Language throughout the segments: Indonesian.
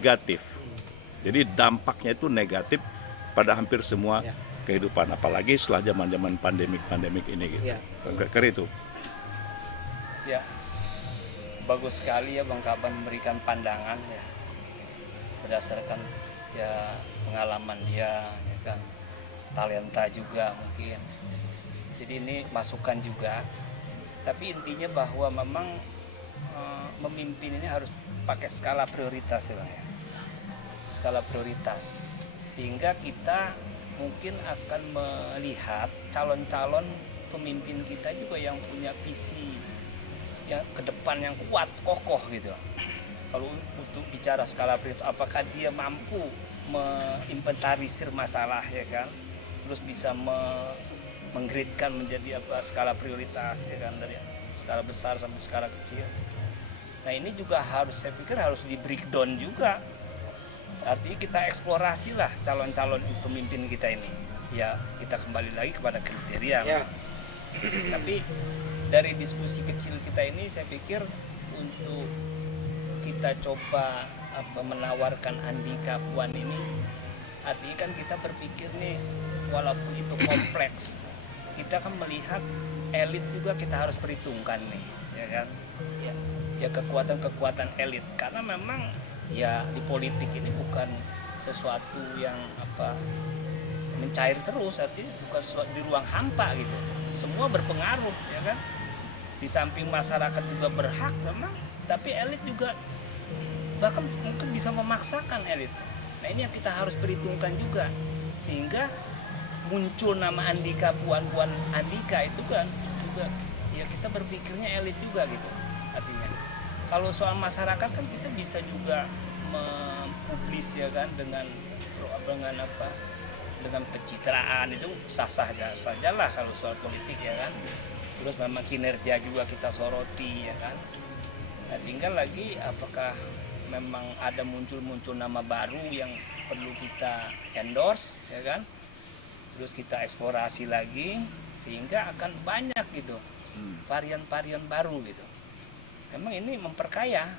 negatif. Jadi dampaknya itu negatif pada hampir semua kehidupan, apalagi setelah zaman-zaman pandemik ini gitu. Karena itu. Ya, bagus sekali ya Bang Kaban memberikan pandangan ya berdasarkan ya pengalaman dia, ya kan, talenta juga mungkin. Jadi ini masukan juga. Tapi intinya bahwa memang memimpin ini harus pakai skala prioritas ya Bang ya. Skala prioritas. Sehingga kita mungkin akan melihat calon-calon pemimpin kita juga yang punya visi yang ke depan yang kuat, kokoh gitu. Kalau untuk bicara skala prioritas, apakah dia mampu menginventarisir masalah ya kan, terus bisa menggradkan menjadi apa skala prioritas ya kan, dari skala besar sampai skala kecil. Nah ini juga harus, saya pikir harus di breakdown juga. Artinya kita eksplorasi lah calon-calon pemimpin kita ini. Ya kita kembali lagi kepada kriteria. Ya. Tapi dari diskusi kecil kita ini saya pikir untuk kita coba menawarkan Andika Puan ini, artinya kan kita berpikir nih walaupun itu kompleks, kita kan melihat elit juga kita harus perhitungkan nih, ya kan? Ya kekuatan-kekuatan elit, karena memang ya di politik ini bukan sesuatu yang mencair terus, artinya bukan sesuatu di ruang hampa gitu. Semua berpengaruh, ya kan? Di samping masyarakat juga berhak memang, tapi elit juga bahkan mungkin bisa memaksakan elit. Nah ini yang kita harus perhitungkan juga, sehingga muncul nama Andika, Puan Andika itu kan juga ya kita berpikirnya elit juga gitu. Artinya kalau soal masyarakat kan kita bisa juga mempublis ya kan dengan pencitraan, itu sah-sah sajalah kalau soal politik ya kan. Terus memang kinerja juga kita soroti ya kan. Nah tinggal lagi apakah memang ada muncul nama baru yang perlu kita endorse ya kan. Terus kita eksplorasi lagi sehingga akan banyak gitu varian-varian baru gitu. Memang ini memperkaya,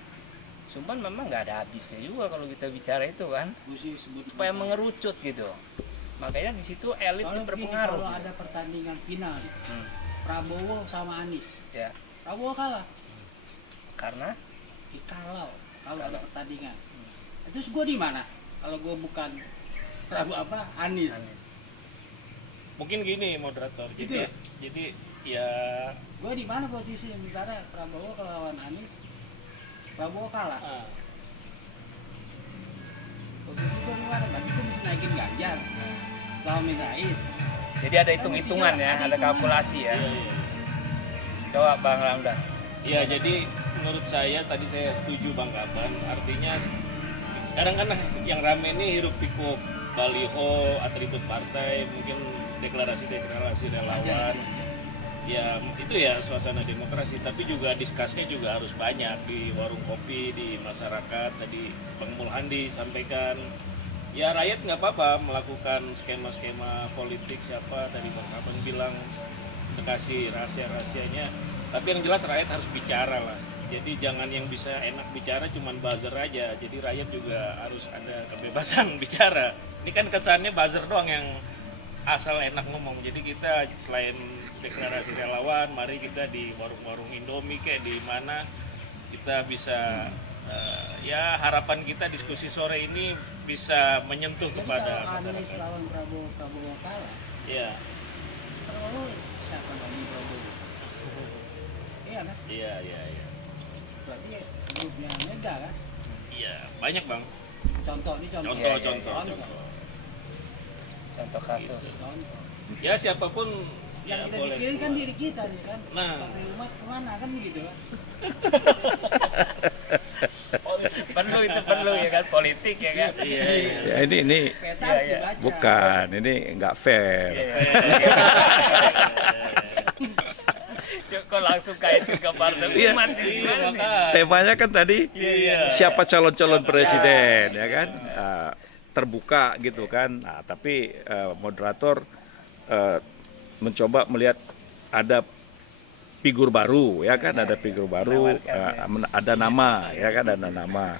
cuman memang nggak ada habisnya juga kalau kita bicara itu kan, supaya mengerucut gitu. Makanya di situ elit berpengaruh. Kalau ada pertandingan final, Prabowo sama Anies, ya Prabowo kalah. Karena? Kalau ada pertandingan, terus gue di mana? Kalau gue bukan Prabowo Anies. Mungkin gini moderator, jadi ya gue di mana posisi antara Prabowo kalau lawan Anies, Prabowo kalah. Posisi gue di mana? Berarti gue bisa naikin Ganjar, Amin Rais. Jadi ada hitung-hitungan ya, ada kalkulasi ya. Coba Bang Ramdan. Ya jadi menurut saya tadi saya setuju Bang Kaban, artinya sekarang kan yang rame ini hiruk pikuk baliho, atribut partai, mungkin deklarasi relawan. Ya itu ya suasana demokrasi, tapi juga diskusinya juga harus banyak di warung kopi, di masyarakat. Tadi Bang Mulhandi sampaikan, ya rakyat nggak apa-apa melakukan skema-skema politik, siapa tadi Bang Kaban bilang kasih rahasia-rahasianya, tapi yang jelas rakyat harus bicara lah. Jadi jangan yang bisa enak bicara cuman buzzer aja, jadi rakyat juga harus ada kebebasan bicara. Ini kan kesannya buzzer doang yang asal enak ngomong. Jadi kita selain deklarasi relawan, mari kita di warung-warung Indomie kayak di mana kita bisa ya harapan kita diskusi sore ini bisa menyentuh kepada masyarakat. Anies lawan Prabowo kalah. Iya. Prabowo siapa lagi Prabowo? Iya kan? Iya. Berarti grupnya Mega kan? Iya, banyak Bang. Contoh. Contoh kasus. Ya siapapun yang ya, kita boleh pikirin kan diri kita nih kan. Nah. Partai umat kemana kan gitu kan? perlu ya kan, politik ya kan. Iya. Ya ini Peta harus dibaca. bukan, ini nggak fair. Kok langsung kaitin ke partai umat ini gimana nih? Temanya kan tadi siapa calon-calon presiden ya kan. Terbuka gitu kan. Nah, tapi moderator mencoba melihat ada figur baru ya kan, ada figur baru, ada nama ya kan, ada nama.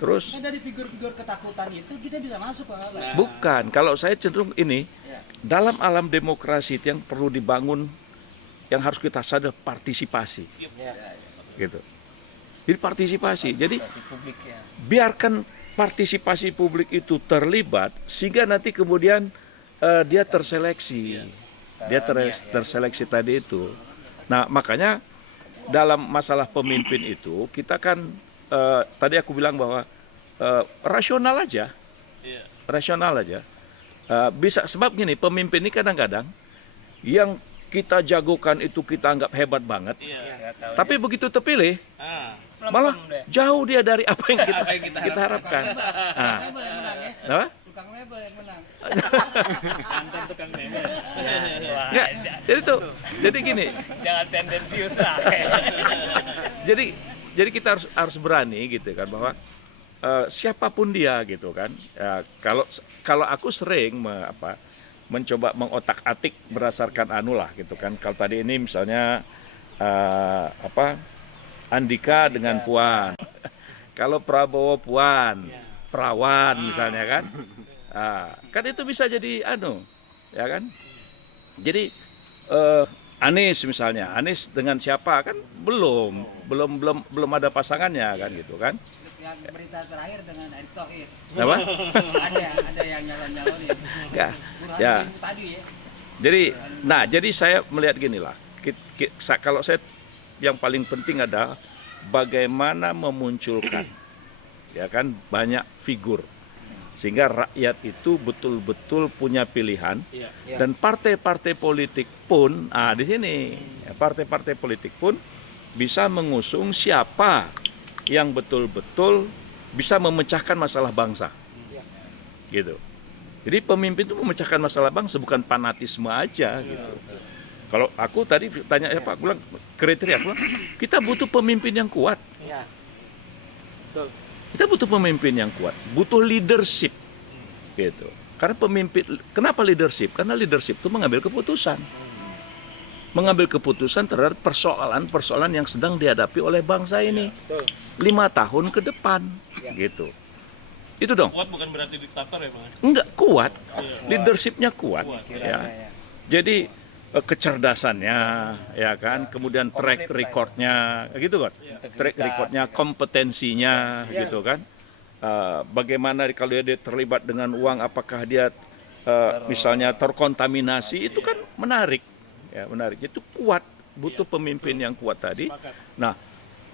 Terus Kan dari figur-figur ketakutan itu kita bisa masuk Pak Kaban. bukan, kalau saya cenderung ini Ya. dalam alam demokrasi itu yang perlu dibangun, yang harus kita sadar partisipasi, Ya. gitu. Jadi partisipasi. Jadi Pasti publik ya. biarkan partisipasi publik itu terlibat sehingga nanti kemudian dia terseleksi, dia terseleksi tadi itu. Nah makanya dalam masalah pemimpin itu kita kan tadi aku bilang bahwa rasional aja, Iya. rasional aja. Bisa sebab gini, pemimpin ini kadang-kadang yang kita jagokan itu kita anggap hebat banget, Iya. Ya, tahu tapi begitu terpilih Ah. malah deh. jauh dia dari apa yang kita, Apa yang kita kita harapkan. Tukang mebel yang menang ya. Apa? Tukang mebel yang menang. Mantan tukang mebel. Enggak, jadi gini, Jangan tendensius lah. jadi kita harus berani gitu kan bahwa siapapun dia gitu kan. Ya, kalau aku sering mencoba mengotak-atik berdasarkan anu lah gitu kan. Kalau tadi ini misalnya Andika dengan Puan. Kalau Prabowo Puan, Perawan misalnya kan. Kan itu bisa jadi anu, ya kan? Jadi Anies misalnya, Anies dengan siapa kan belum ada pasangannya kan gitu kan? Yang berita terakhir dengan Erick Thohir. Apa? Ada yang nyalon-nyalonin. Ya, Burhanuddin ya. tadi ya. Jadi saya melihat gini lah. Kalau saya yang paling penting adalah bagaimana memunculkan, ya kan, banyak figur sehingga rakyat itu betul-betul punya pilihan. Iya. Dan partai-partai politik pun, di sini ya, partai-partai politik pun bisa mengusung siapa yang betul-betul bisa memecahkan masalah bangsa, gitu. Jadi pemimpin itu memecahkan masalah bangsa, bukan fanatisme aja, gitu. Kalau aku tadi tanya Pak, aku bilang kriteria, aku bilang, kita butuh pemimpin yang kuat. Ya. Betul. Kita butuh pemimpin yang kuat, butuh leadership, gitu. Karena pemimpin, kenapa leadership? Karena leadership itu mengambil keputusan. Mengambil keputusan terhadap persoalan-persoalan yang sedang dihadapi oleh bangsa ini. 5 tahun ke depan, gitu. Itu dong. Kuat bukan berarti diktator ya, Bang? Enggak, kuat. Iya. Leadershipnya kuat. Kuat. Ya. Jadi kecerdasannya, ya kan, kemudian track recordnya, gitu kan, track recordnya, kompetensinya, gitu kan. Bagaimana kalau dia terlibat dengan uang, apakah dia misalnya terkontaminasi, itu kan menarik, ya menarik. Itu kuat, butuh pemimpin yang kuat tadi. Nah,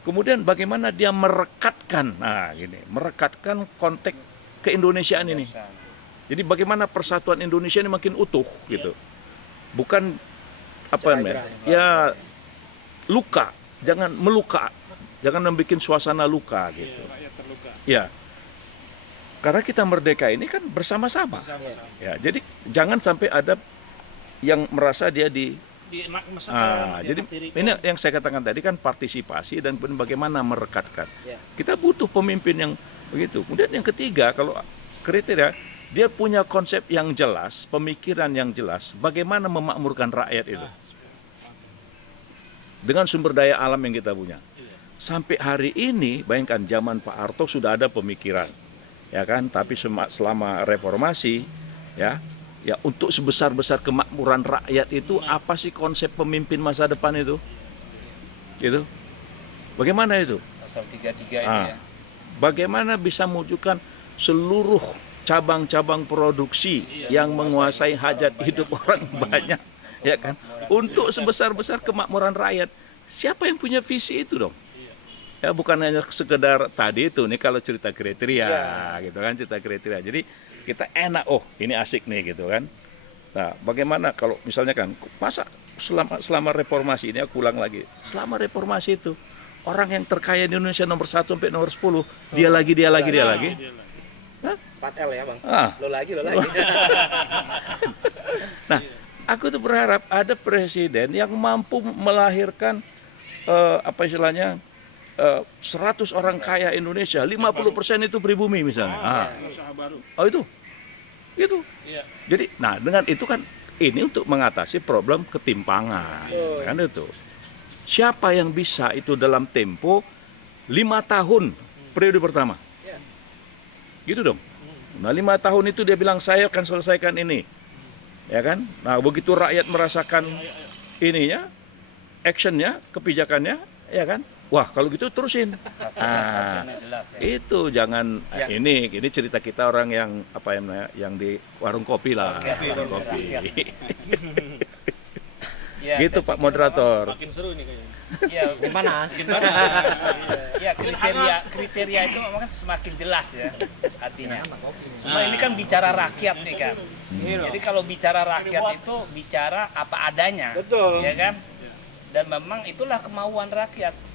kemudian bagaimana dia merekatkan, merekatkan konteks keindonesiaan ini. Jadi bagaimana persatuan Indonesia ini makin utuh, gitu. Bukan luka, jangan meluka, jangan membuat suasana luka gitu. Rakyat terluka. Ya, karena kita merdeka ini kan bersama-sama. Ya, jadi jangan sampai ada yang merasa dia jadi ini yang saya katakan tadi kan partisipasi dan bagaimana merekatkan. Kita butuh pemimpin yang begitu. Kemudian yang ketiga, kalau kriteria dia punya konsep yang jelas, pemikiran yang jelas, bagaimana memakmurkan rakyat itu. Dengan sumber daya alam yang kita punya. Sampai hari ini, bayangkan zaman Pak Harto sudah ada pemikiran. Ya kan, tapi selama reformasi, ya untuk sebesar-besar kemakmuran rakyat itu, apa sih konsep pemimpin masa depan itu? Gitu. Bagaimana itu? Pasal 33 ini ya. Bagaimana bisa mewujudkan seluruh cabang-cabang produksi yang menguasai hajat hidup orang banyak, ya kan? Untuk sebesar-besar kemakmuran rakyat, siapa yang punya visi itu dong? Ya bukan hanya sekedar tadi itu nih kalau cerita kriteria, gitu kan, cerita kriteria. Jadi kita enak, oh ini asik nih gitu kan. Nah, bagaimana kalau misalnya kan, masa selama reformasi ini aku ulang lagi, selama reformasi itu orang yang terkaya di Indonesia nomor 1 sampai nomor 10, dia lagi. 4L ya Bang. Lo lagi. Nah, aku tuh berharap ada presiden yang mampu melahirkan 100 orang kaya Indonesia, 50% itu pribumi misalnya. Usaha baru. Oh itu. Iya. Jadi, nah dengan itu kan ini untuk mengatasi problem ketimpangan, kan itu. Siapa yang bisa itu dalam tempo 5 tahun periode pertama? gitu dong. Nah 5 tahun itu dia bilang saya akan selesaikan ini, ya kan? Nah begitu rakyat merasakan ininya, actionnya, kebijakannya, ya kan? Wah kalau gitu terusin. Hasilnya jelas ya. Itu jangan Ya. ini cerita kita orang yang apa ya namanya, yang di warung kopi lah, Oke, warung warung kopi. Ya, Gitu saya Pak pikir Moderator. Makin seru nih kayaknya. Ya, Gimana? Gimana? ya kriteria itu memang kan semakin jelas ya artinya. Cuma Nah. ini kan bicara rakyat nih kan. Jadi kalau bicara rakyat itu bicara apa adanya, ya kan? Dan memang itulah kemauan rakyat.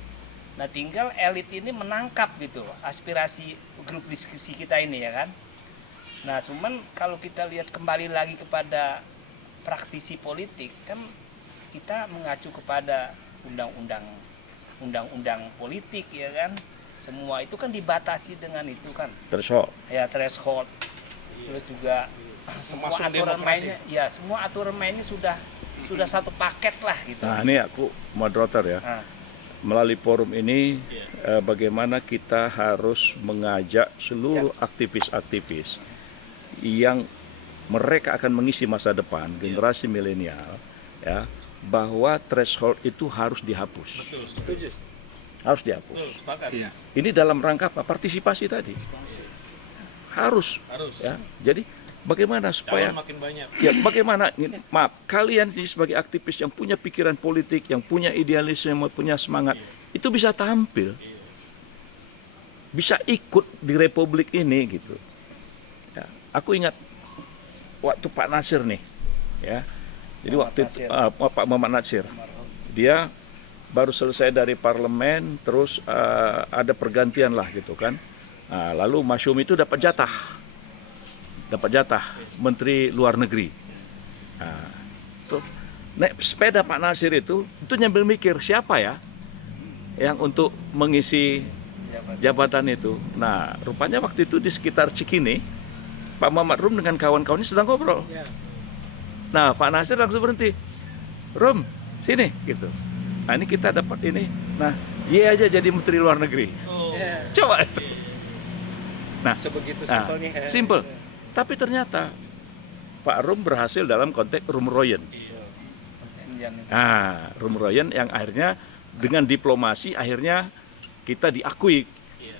Nah tinggal elit ini menangkap gitu aspirasi grup diskusi kita ini ya kan. Nah cuman kalau kita lihat kembali lagi kepada praktisi politik kan kita mengacu kepada undang-undang politik ya kan. Semua itu kan dibatasi dengan itu kan. Threshold. Ya threshold. Terus juga semua Termasuk aturan demokrasi. mainnya ya semua aturan mainnya sudah satu paket lah gitu. Nah ini aku moderator ya. Nah, Melalui forum ini bagaimana kita harus mengajak seluruh aktivis-aktivis yang mereka akan mengisi masa depan generasi milenial ya bahwa threshold itu harus dihapus. Betul, setuju. Harus dihapus. Betul, sepakat. Ini dalam rangka apa? Partisipasi tadi. Harus Harus. ya. Jadi bagaimana supaya Calon makin banyak. ya bagaimana maaf kalian ini sebagai aktivis yang punya pikiran politik, yang punya idealisme, yang punya semangat itu bisa tampil, bisa ikut di republik ini gitu. Ya, aku ingat waktu Pak Nasir nih, ya. Jadi Muhammad waktu itu, Nasir. Pak Muhammad Nasir, dia baru selesai dari parlemen, terus ada pergantian lah gitu kan. Nah, lalu Masyumi itu dapat jatah Menteri Luar Negeri. Nah, tuh, naik sepeda Pak Nasir itu nyambil mikir siapa ya yang untuk mengisi jabatan itu. Nah, rupanya waktu itu di sekitar Cikini, Pak Muhammad Rum dengan kawan-kawannya sedang ngobrol. Nah, Pak Nasir langsung berhenti. Rum, sini gitu. Nah, ini kita dapat ini. Nah, dia aja jadi Menteri Luar Negeri. Oh. Coba itu. Nah, Sebegitu Nah, simpelnya. simple. Tapi ternyata Pak Rum berhasil dalam konteks Rumroyen. Nah, Rumroyen yang akhirnya dengan diplomasi akhirnya kita diakui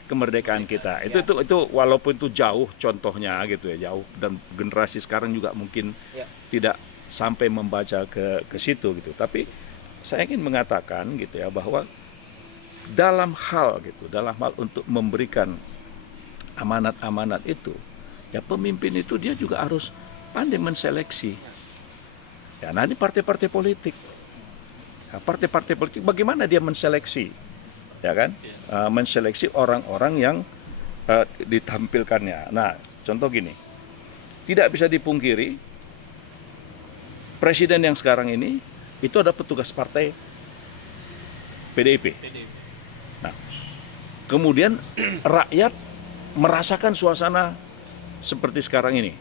kemerdekaan kita. Itu walaupun itu jauh contohnya gitu ya, jauh dan generasi sekarang juga mungkin tidak sampai membaca ke situ gitu. Tapi saya ingin mengatakan gitu ya bahwa dalam hal untuk memberikan amanat-amanat itu ya pemimpin itu dia juga harus pandai menseleksi. Ya, nah ini partai-partai politik. Nah, partai-partai politik bagaimana dia menseleksi? Ya kan? Menseleksi orang-orang yang ditampilkannya. Nah, contoh gini. Tidak bisa dipungkiri presiden yang sekarang ini itu ada petugas partai PDIP. Nah, kemudian rakyat merasakan suasana seperti sekarang ini,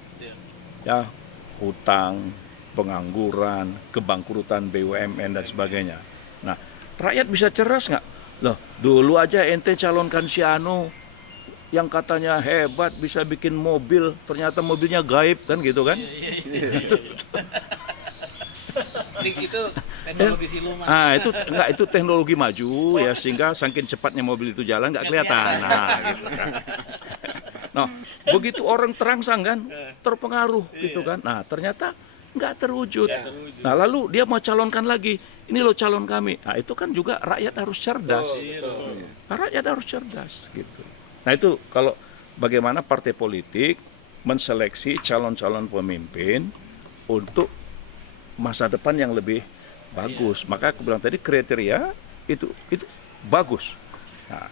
ya hutang, pengangguran, kebangkrutan BUMN dan sebagainya. Nah, rakyat bisa cerdas nggak? Loh, dulu aja ente calonkan si Anu yang katanya hebat bisa bikin mobil, ternyata mobilnya gaib kan gitu kan? Itu teknologi siluman. Ah itu teknologi maju ya sehingga saking cepatnya mobil itu jalan nggak kelihatan. Nah, gitu kan. Nah, begitu orang terangsang kan, terpengaruh gitu kan. Nah, ternyata nggak terwujud. Nah, lalu dia mau calonkan lagi. Ini loh calon kami. Nah, itu kan juga rakyat harus cerdas. Nah, rakyat harus cerdas gitu. Nah, itu kalau bagaimana partai politik menseleksi calon-calon pemimpin untuk masa depan yang lebih bagus. Maka aku bilang tadi kriteria itu bagus. Nah,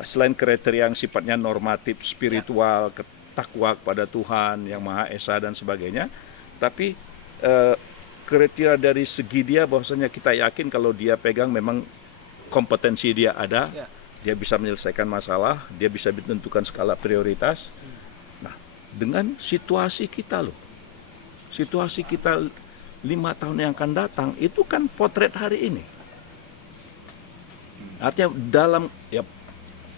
selain kriteria yang sifatnya normatif, spiritual, takwa kepada Tuhan yang Maha Esa dan sebagainya, tapi kriteria dari segi dia bahwasanya kita yakin kalau dia pegang memang kompetensi dia ada, dia bisa menyelesaikan masalah, dia bisa menentukan skala prioritas. Nah, dengan situasi kita loh, situasi kita 5 tahun yang akan datang itu kan potret hari ini. Artinya dalam ya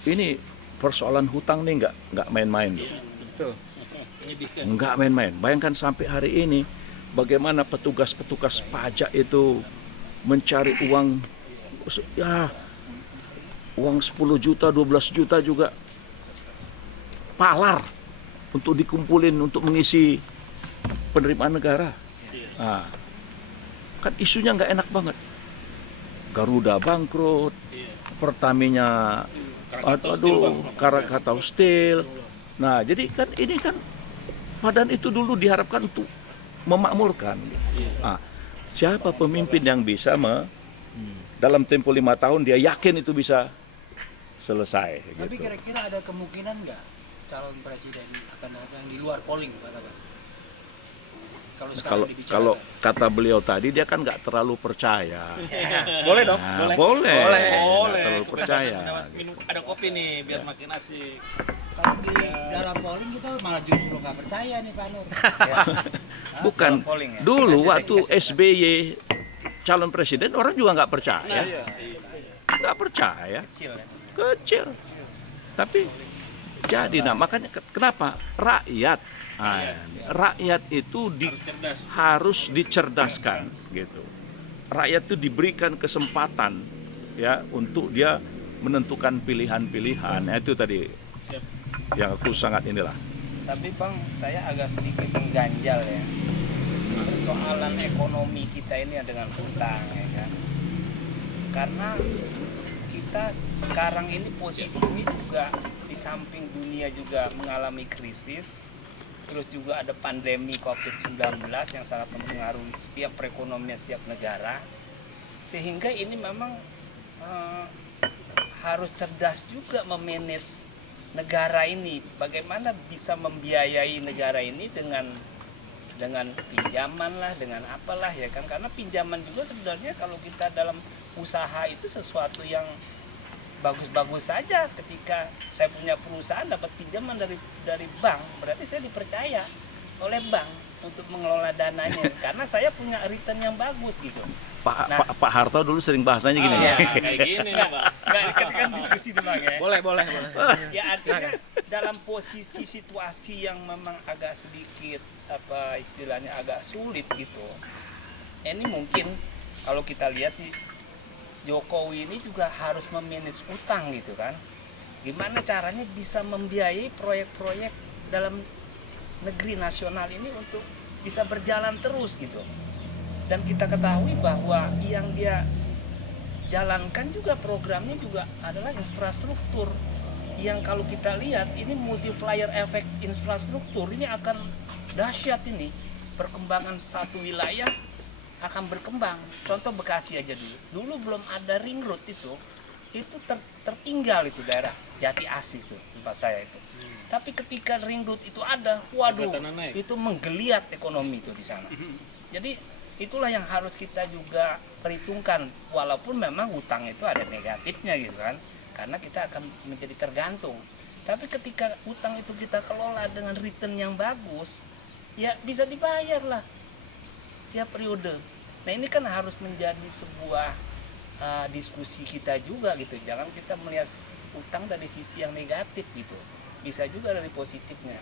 ini persoalan hutang nih nggak main-main. Betul. Menyedihkan. Nggak main-main. Bayangkan sampai hari ini bagaimana petugas-petugas pajak itu mencari uang, ya uang 10 juta, 12 juta juga palar untuk dikumpulin untuk mengisi penerimaan negara. Nah, kan isunya nggak enak banget. Garuda bangkrut, Pertamina, Krakatau Steel. Nah, jadi kan ini kan badan itu dulu diharapkan untuk memakmurkan. Nah, siapa pemimpin yang bisa dalam tempo 5 tahun dia yakin itu bisa selesai? Tapi Gitu. kira-kira ada kemungkinan nggak calon presiden akan datang di luar polling, Pak Kaban? Kalau sekarang Kalau dibicarakan. kata beliau tadi dia kan nggak terlalu percaya. Boleh dong, Nah, boleh. boleh. Boleh. Nggak terlalu percaya. Minum ada kopi nih biar makin asik. Kalau di dalam polling kita malah justru nggak percaya nih Pak Nur. Bukan. Dalam polling ya? Dulu Presiden waktu dikasih SBY calon presiden orang juga nggak percaya. Iya. Nggak percaya. kecil ya. Kecil. Tapi jadi, nah makanya kenapa rakyat, rakyat itu Harus cerdas. harus dicerdaskan gitu. Rakyat itu diberikan kesempatan ya untuk dia menentukan pilihan-pilihan. Nah, itu tadi Siap. yang aku sangat inilah. Tapi Bang, saya agak sedikit mengganjal ya. Persoalan ekonomi kita ini dengan hutang ya kan. Karena kita sekarang ini posisi ini juga di samping dunia juga mengalami krisis, terus juga ada pandemi COVID-19 yang sangat mempengaruhi setiap perekonomian setiap negara, sehingga ini memang harus cerdas juga memanage negara ini, bagaimana bisa membiayai negara ini dengan pinjaman lah, dengan apalah ya kan, karena pinjaman juga sebenarnya kalau kita dalam usaha itu sesuatu yang bagus-bagus saja. Ketika saya punya perusahaan dapat pinjaman dari bank, berarti saya dipercaya oleh bank untuk mengelola dananya karena saya punya return yang bagus gitu. Pak Harto dulu sering bahasanya gini. Iya. Kayak gini nih, Bang. Nggak, ketika diskusi itu Bang ya. Boleh. Ya artinya dalam posisi situasi yang memang agak sedikit apa istilahnya agak sulit gitu. Ini mungkin kalau kita lihat sih Jokowi ini juga harus memanage utang gitu kan. Gimana caranya bisa membiayai proyek-proyek dalam negeri nasional ini untuk bisa berjalan terus gitu. Dan kita ketahui bahwa yang dia jalankan juga programnya juga adalah infrastruktur yang kalau kita lihat ini multiplier efek infrastruktur ini akan dahsyat ini, perkembangan satu wilayah akan berkembang. Contoh Bekasi aja dulu belum ada ring road itu tertinggal itu daerah Jati Asih itu tempat saya itu. Tapi ketika ring road itu ada, waduh, itu menggeliat ekonomi itu di sana. Jadi itulah yang harus kita juga perhitungkan, walaupun memang hutang itu ada negatifnya gitu kan, karena kita akan menjadi tergantung. Tapi ketika hutang itu kita kelola dengan return yang bagus, ya bisa dibayar lah tiap periode. Nah ini kan harus menjadi sebuah diskusi kita juga gitu. Jangan kita melihat hutang dari sisi yang negatif gitu, bisa juga dari positifnya.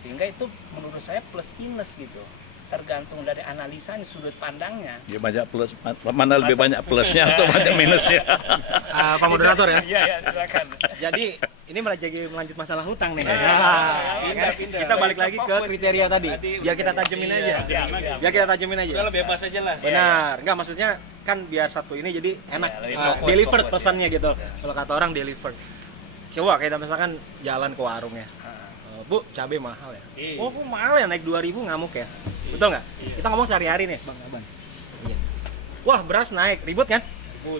Sehingga itu menurut saya plus minus gitu, tergantung dari analisa sudut pandangnya. Ya banyak plus, mana lebih banyak plusnya atau banyak minusnya? Pak moderator ya. Iya, silakan. Jadi ini malah jadi melanjut masalah hutang nih. Pindah. Kita balik lagi ke Fokus kriteria tadi. Biar kita tajemin aja. Biar kita tajemin aja. Udah bebas aja lah. Benar. Enggak, maksudnya kan biar satu ini jadi enak lebih fokus, delivered fokus, pesannya gitu. Ya. Kalau kata orang delivered. Coba kayak misalkan jalan ke warung ya. Bu, cabai mahal ya. Oh, kok mahal ya, naik 2.000 ngamuk ya. Betul nggak? Kita ngomong sehari-hari nih, Bang Aban. Iya. Wah, beras naik, ribut kan?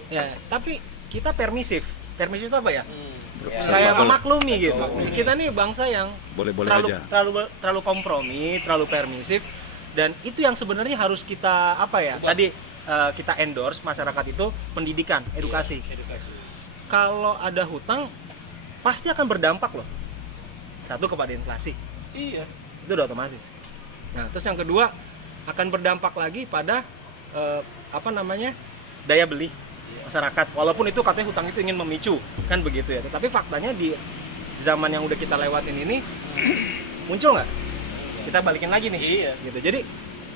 Ya, tapi kita permisif. Permisif itu apa ya? Kayak memaklumi gitu. Kita nih bangsa yang Boleh-boleh aja. terlalu kompromi, terlalu permisif, dan itu yang sebenarnya harus kita apa ya? Tadi kita endorse masyarakat itu pendidikan, edukasi. Kalau ada hutang pasti akan berdampak loh. Satu kepada inflasi. Iya. Itu udah otomatis. Nah, terus yang kedua akan berdampak lagi pada daya beli masyarakat. Walaupun itu katanya hutang itu ingin memicu, kan begitu ya. Tetapi faktanya di zaman yang udah kita lewatin ini muncul nggak? Kita balikin lagi nih. Iya. Gitu. Jadi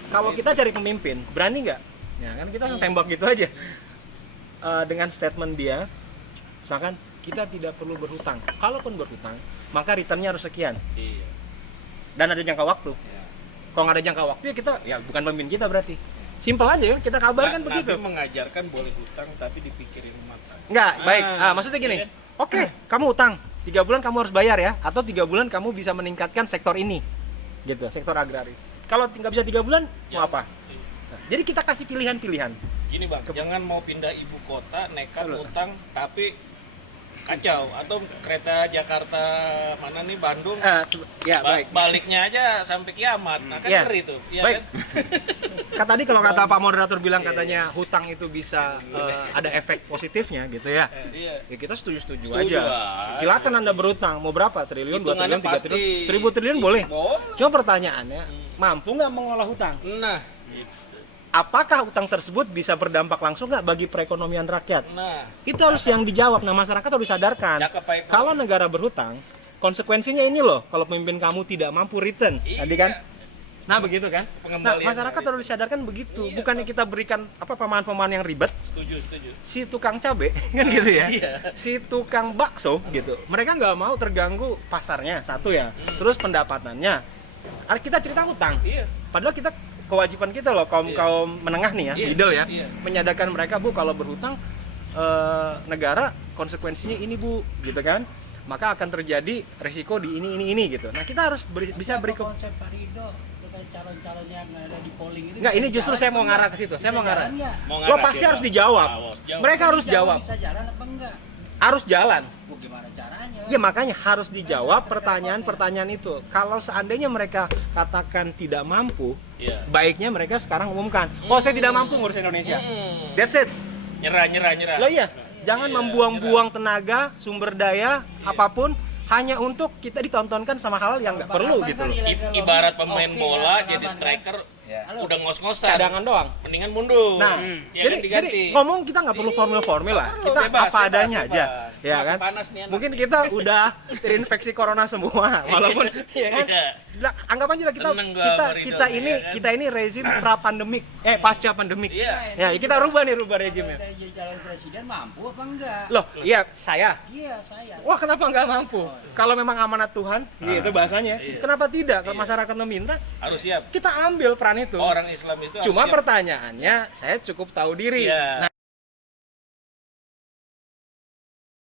kalau kita cari pemimpin, berani nggak? Ya kan kita langsung tembak gitu aja. Dengan statement dia, misalkan kita tidak perlu berhutang. Kalaupun berhutang, maka returnnya harus sekian. Iya. Dan ada jangka waktu. Iya. Kalau nggak ada jangka waktu ya kita ya bukan pemimpin kita berarti. Simpel aja ya, kita kabarkan begitu. Nabi mengajarkan boleh hutang tapi dipikirin matang. Enggak, baik. Ah, Maksudnya gini. iya. Oke, kamu utang 3 bulan kamu harus bayar ya, atau 3 bulan kamu bisa meningkatkan sektor ini, gitu, sektor agraris. Kalau nggak bisa 3 bulan, mau Ya. apa? Nah, jadi kita kasih pilihan-pilihan. Gini bang, jangan mau pindah ibu kota nekat Betul. utang tapi kacau, atau kereta Jakarta mana nih Bandung Ya baik. baliknya aja sampai kiamat, nah kan Ya. ngeri tuh, iya Baik. kan? Kan tadi kalau kata Pak Moderator bilang katanya hutang itu bisa ada efek positifnya gitu ya. Iya. Ya kita setuju-setuju Setuju aja. lah. Silakan Anda berhutang, mau berapa? Triliun, 2 Hitungannya triliun, 3 triliun, pasti- 1000 triliun boleh. Boleh. Cuma pertanyaannya, mampu nggak mengolah hutang? Nah, Apakah hutang tersebut bisa berdampak langsung nggak bagi perekonomian rakyat? nah, Itu harus yang dijawab. Nah, masyarakat harus disadarkan. cakep Pak Eko. Kalau negara berhutang, konsekuensinya ini loh. Kalau pemimpin kamu tidak mampu return, Iya. tadi kan? Nah, begitu kan? Nah, Pengembalian masyarakat dari- harus disadarkan begitu. Iya, Bukannya kita berikan pemahaman-pemahaman yang ribet. setuju. Si tukang cabe kan gitu ya. Iya. Si tukang bakso gitu. Mereka nggak mau terganggu pasarnya, satu ya. Terus pendapatannya. Kita cerita hutang. Iya. Padahal kita kewajiban kita loh kaum menengah nih ya, Iya, middle ya, iya. menyadarkan mereka Bu kalau berhutang negara konsekuensinya ini Bu, gitu kan, maka akan terjadi resiko di ini gitu. Nah kita harus bisa beri Apa konsep Pak Ridho kita calon-calon yang ada di polling ini nggak, bisa ini justru jalan saya mau apa ngarah enggak? ke situ, saya Bisa mau ngarah. jalan nggak? Mau Lo ngarah pasti dia, harus Bang. dijawab. Jawab. Mereka harus Dijawab, jawab, bisa jalan apa enggak? harus jalan. Bu, gimana caranya? Ya makanya harus dijawab pertanyaan-pertanyaan itu. Kalau seandainya mereka katakan tidak mampu, Iya. baiknya mereka sekarang umumkan, oh saya tidak mampu ngurus Indonesia. That's it. Nyerah. Lah iya, jangan Iya, membuang-buang tenaga, sumber daya, apapun hanya untuk kita ditontonkan sama hal yang nggak perlu gitu loh. Ibarat pemain Oke, bola Bang jadi Abang, kan? striker Halo. udah ngos-ngosan. Cadangan doang. Mendingan mundur. Nah, Ya jadi, kan, diganti. jadi ngomong kita nggak perlu formil-formil lah. Nggak perlu, Kita bebas, apa bebas, adanya bebas. aja, ya Makin kan? panas nih anak. Mungkin kita udah terinfeksi corona semua, walaupun ya kan. Iya. Lah, anggap aja lah kita Seneng gua kita sama Ridho kita nih, ini ya kan? kita ini rezim pra pandemik, pasca pandemik. Iya. Ya, kita rubah Kalau rezimnya. dari jadi calon presiden mampu apa enggak? Loh, iya saya. Iya, saya. Wah, kenapa nggak mampu? Kalau memang amanat Tuhan, gitu bahasanya. Iya. Kenapa tidak? Kalau Iya. masyarakat meminta, Harus siap. kita ambil peran itu. Orang Islam itu harus Cuma siap. pertanyaannya, saya cukup tahu diri. Iya. Nah,